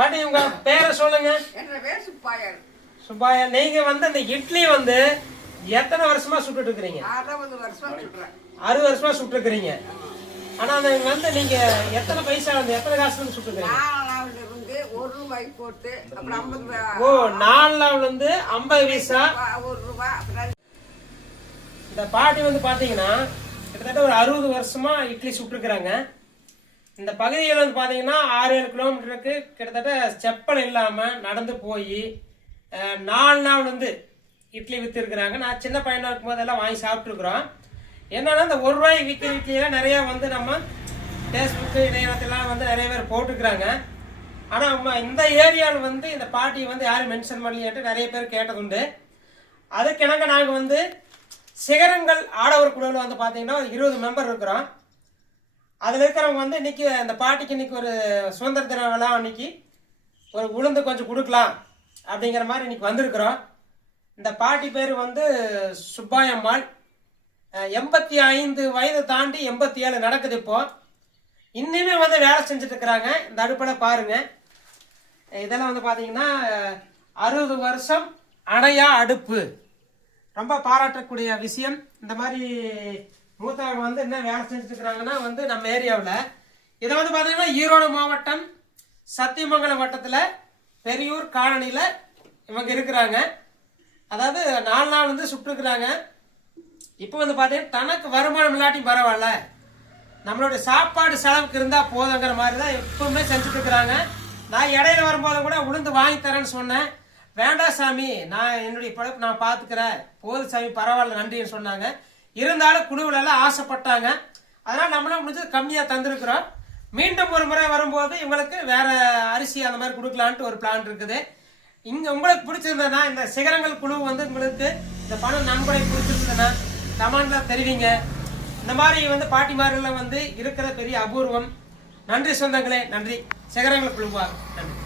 பாட்டி உங்க பேரை சொல்லுங்க. சுப்பாயா. நீங்க வந்து இந்த இட்லி வந்து எத்தனை வருஷமா சுட்டுட்டு இருக்கிறீங்க? 60 வருஷமா சுட்டுறேன். 60 வருஷமா சுட்டு இருக்கிறீங்க. ஆனா அது வந்து நீங்க எத்தனை பைசா வந்து எத்தனை காசுல சுட்டு இருக்கிறீங்க? 4 இருந்து 1 ரூபாய் போட்டு அப்புறம் 50. ஓ 4 இருந்து 50 பைசா 1 ரூபாய். அப்புறம் இந்த பாட்டி வந்து பாத்தீங்கன்னா கிட்டத்தட்ட ஒரு 60 வருஷமா இட்லி சுட்டுருக்குறாங்க. இந்த பகுதியில் வந்து பாத்தீங்கன்னா 6-7 கிலோமீட்டருக்கு கிட்டத்தட்ட செப்பல் இல்லாம நடந்து போய் 4 நாள் வந்து இட்லி வித்து இருக்கிறாங்க. நான் சின்ன பையனா இருக்கும் போதெல்லாம் வாங்கி சாப்பிட்டுருக்குறோம். என்னன்னா இந்த 1 ரூபாய் விற்கிற இட்லியெல்லாம் நிறைய வந்து நம்ம ஃபேஸ்புக் இணையதளத்திலாம் வந்து நிறைய பேர் போட்டுக்கிறாங்க. ஆனா இந்த ஏரியாவில் வந்து இந்த பாட்டி வந்து யாரும் மென்ஷன் பண்ணலையாட்டு நிறைய பேர் கேட்டதுண்டு. அதுக்கு எனக்கு நாங்கள் வந்து சிகரங்கள் ஆடவர் குழுவில் வந்து பார்த்தீங்கன்னா ஒரு 20 மெம்பர் இருக்கிறோம். அதில் இருக்கிறவங்க வந்து இன்னைக்கு அந்த பாட்டிக்கு இன்னைக்கு ஒரு சுதந்திர தின விழா அன்னைக்கு ஒரு உளுந்து கொஞ்சம் கொடுக்கலாம் அப்படிங்கிற மாதிரி இன்னைக்கு வந்திருக்கிறோம். இந்த பாட்டி பேர் வந்து சுப்பாயம்மாள். 85 வயது தாண்டி 87 நடக்குது. இப்போ இன்னுமே வந்து வேலை செஞ்சுட்டு இருக்கிறாங்க. இந்த அடுப்பில் பாருங்க. இதெல்லாம் வந்து பார்த்தீங்கன்னா 60 வருஷம் அணையா அடுப்பு. ரொம்ப பாராட்டக்கூடிய விஷயம். இந்த மாதிரி மூத்தவங்க வந்து என்ன வேலை செஞ்சுட்டு இருக்கிறாங்கன்னா வந்து நம்ம ஏரியாவில் இதை வந்து பார்த்தீங்கன்னா ஈரோடு மாவட்டம் சத்தியமங்கலம் வட்டத்தில் பெரியூர் காலனியில் இவங்க இருக்கிறாங்க. அதாவது 4 நாள் வந்து சுட்டுருக்குறாங்க. இப்போ வந்து பார்த்தீங்கன்னா தனக்கு வருமானம் இல்லாட்டியும் பரவாயில்ல, நம்மளுடைய சாப்பாடு செலவுக்கு இருந்தால் போதுங்கிற மாதிரி தான் எப்பவுமே செஞ்சுட்டு இருக்கிறாங்க. நான் இடையில வரும்போது கூட உளுந்து வாங்கி தரேன்னு சொன்னேன். வேண்டாம் சாமி, நான் என்னுடைய பழப்பு நான் பார்த்துக்கிறேன், போது சாமி பரவாயில்ல நன்றின்னு சொன்னாங்க. இருந்தாலும் குழுவில் எல்லாம் ஆசைப்பட்டாங்க. அதனால் நம்மளும் முடிஞ்சது கம்மியாக தந்துருக்குறோம். மீண்டும் ஒரு முறை வரும்போது இவங்களுக்கு வேற அரிசி அந்த மாதிரி கொடுக்கலான்ட்டு ஒரு பிளான் இருக்குது. இங்கே உங்களுக்கு பிடிச்சிருந்ததுன்னா இந்த சிகரங்கள் குழு வந்து உங்களுக்கு இந்த பணம் நன்கொடை பிடிச்சிருந்ததுன்னா கமெண்ட்ல தெரிவிங்க. இந்த மாதிரி வந்து பாட்டிமார்கள் வந்து இருக்கிற பெரிய அபூர்வம். நன்றி சொந்தங்களே, நன்றி. சிகரங்கள் குழுவாக நன்றி.